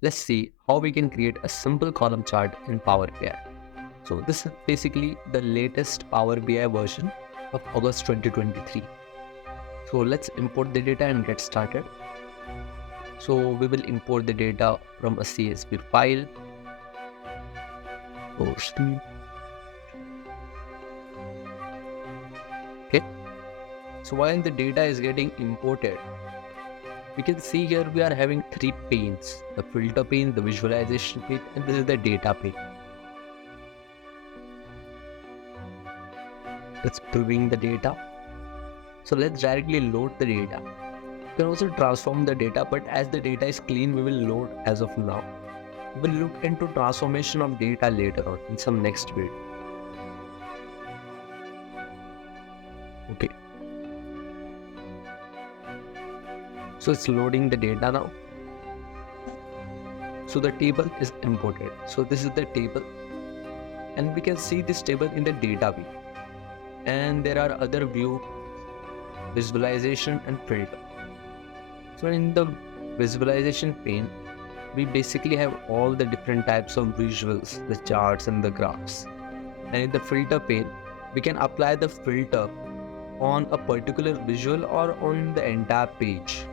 Let's see how we can create a simple column chart in Power BI. So this is basically the latest Power BI version of August 2023. So let's import the data and get started. So we will import the data from a CSV file. Okay. So while the data is getting imported, we can see here we are having three panes: the filter pane, the visualization pane, and this is the data pane. It's previewing the data. So let's directly load the data. You can also transform the data, but as the data is clean, we will load as of now. We will look into transformation of data later on in some next video. Okay. So it's loading the data now. So the table is imported. So this is the table, and we can see this table in the data view. And there are other view, visualization and filter. So in the visualization pane, we basically have all the different types of visuals, the charts and the graphs. And in the filter pane, we can apply the filter on a particular visual or on the entire page.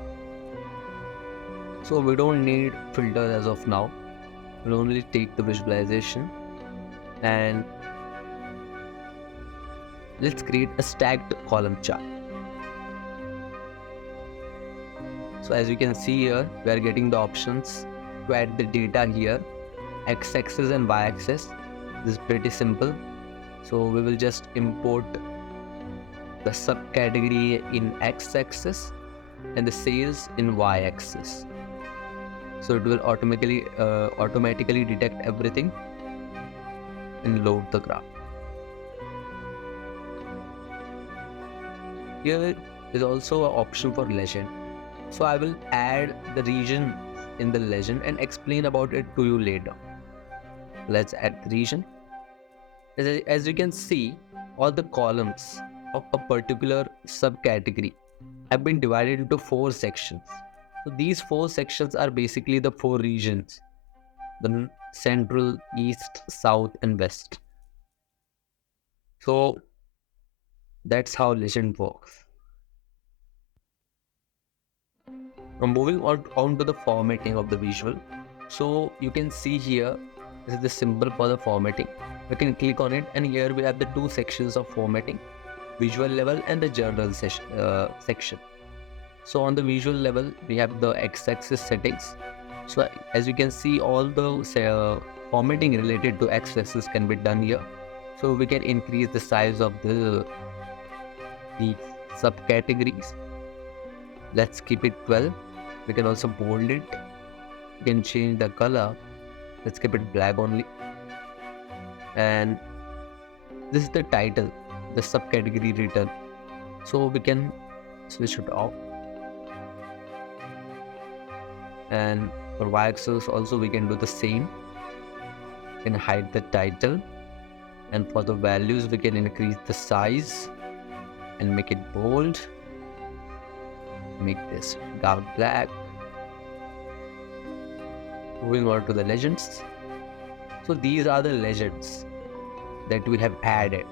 So we don't need filters as of now. We'll only take the visualization, and let's create a stacked column chart. So as you can see here, we are getting the options to add the data here, x-axis and y-axis. This is pretty simple. So we will just import the subcategory in x-axis and the sales in y-axis. So it will automatically detect everything and load the graph. Here is also an option for legend. So I will add the region in the legend and explain about it to you later. Let's add the region. As you can see, all the columns of a particular subcategory have been divided into 4 sections. So these 4 sections are basically the 4 regions: the central, east, south and west. So that's how legend works. Now moving on to the formatting of the visual. So you can see here, this is the symbol for the formatting. We can click on it, and here we have the 2 sections of formatting: visual level and the journal section. So on the visual level, we have the x-axis settings. So as you can see, all the formatting related to x-axis can be done here. So we can increase the size of the subcategories. Let's keep it 12. We can also bold it. We can change the color. Let's keep it black only. And this is the title, the subcategory written. So we can switch it off. And for y-axis also we can do the same. We can hide the title, and for the values we can increase the size and make it bold. Make this dark black. Moving on to the legends. So these are the legends that we have added.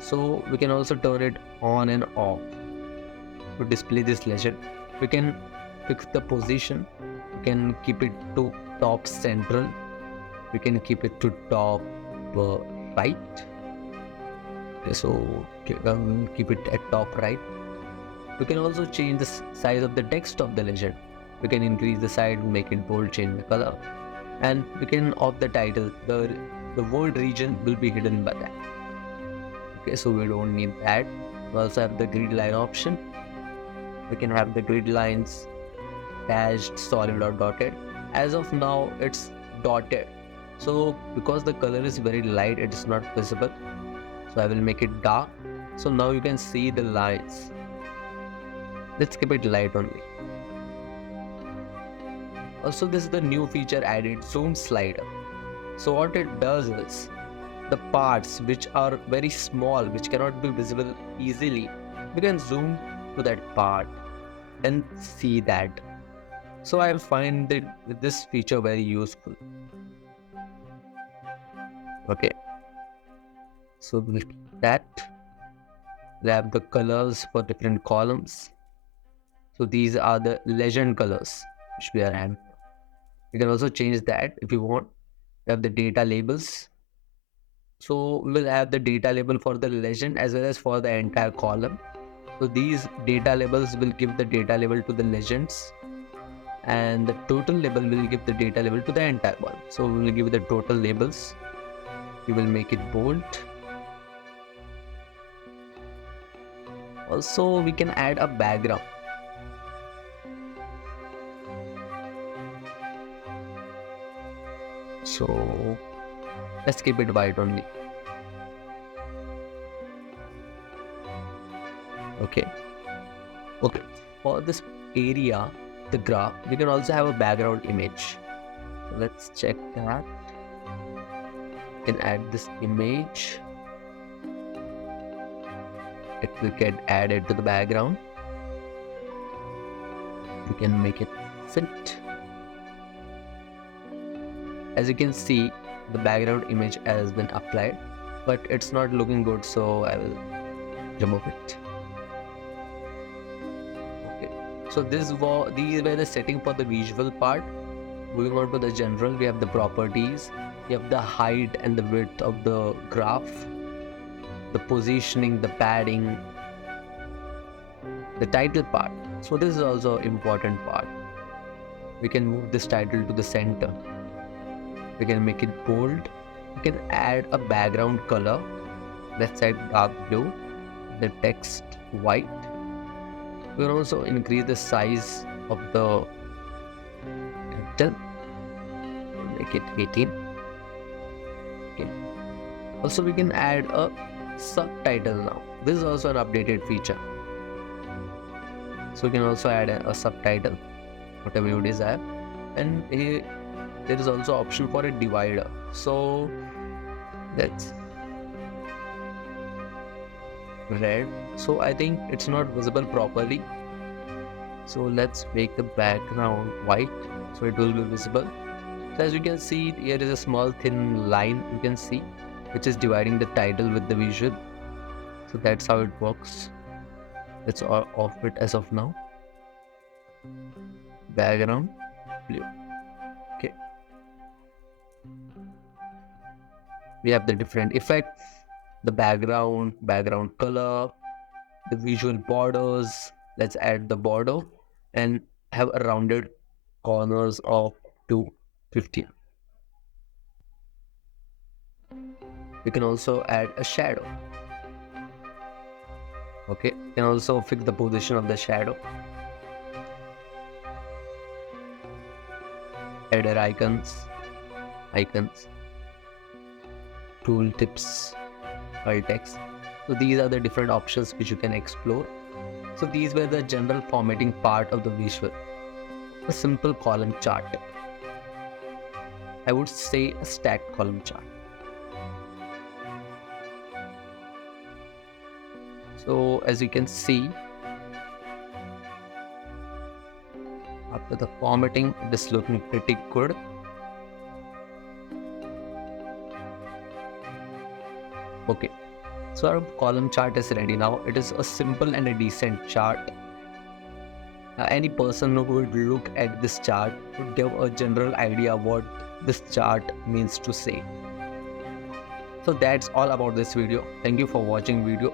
So we can also turn it on and off to display this legend. We can fix the position. We can keep it to top central. We can keep it to top right. Okay, so keep it at top right. We can also change the size of the text of the legend. We can increase the size, make it bold, change the color, and we can off the title. The word region will be hidden by that. Okay, so we don't need that. We also have the grid line option. We can have the grid lines dashed, solid or dotted. As of now, it's dotted. So because the color is very light, it is not visible. So I will make it dark. So now you can see the lines. Let's keep it light only. Also, this is the new feature added, zoom slider. So what it does is, the parts which are very small, which cannot be visible easily, we can zoom to that part and see that. So I find this feature very useful. Okay, so with that, we have the colors for different columns. So these are the legend colors which we are having. You can also change that if you want. We have the data labels. So we will have the data label for the legend as well as for the entire column. So these data labels will give the data label to the legends, and the total label will give the data label to the entire one. So we will give the total labels. We will make it bold. Also, we can add a background. So let's keep it white only. Okay. For this area, the graph, we can also have a background image. So let's check that. We can add this image. It will get added to the background. We can make it fit. As you can see, the background image has been applied, but it's not looking good, so I will remove it. Okay, so these were the setting for the visual part. Moving on to the general, we have the properties. We have the height and the width of the graph, the positioning, the padding, the title part. So this is also important part. We can move this title to the center. We can make it bold. We can add a background color. Left side dark blue, the text white. We can also increase the size of the title. Make it 18. Okay. Also, we can add a subtitle now. This is also an updated feature. So we can also add a subtitle, whatever you desire. And there is also option for a divider. So that's red. So I think it's not visible properly. So let's make the background white so it will be visible. So as you can see, here is a small thin line you can see, which is dividing the title with the visual. So that's how it works. Let's off it as of now. Background blue. Okay. We have the different effects, the background color, the visual borders. Let's add the border and have a rounded corners of 250. We can also add a shadow. Okay, you can also fix the position of the shadow. Header icons, tooltips, alt text. So these are the different options which you can explore. So these were the general formatting part of the visual. A simple column chart. I would say a stacked column chart. So as you can see, after the formatting, it is looking pretty good. Okay, so our column chart is ready now. It is a simple and a decent chart. Any person who would look at this chart would give a general idea what this chart means to say. So that's all about this video. Thank you for watching video.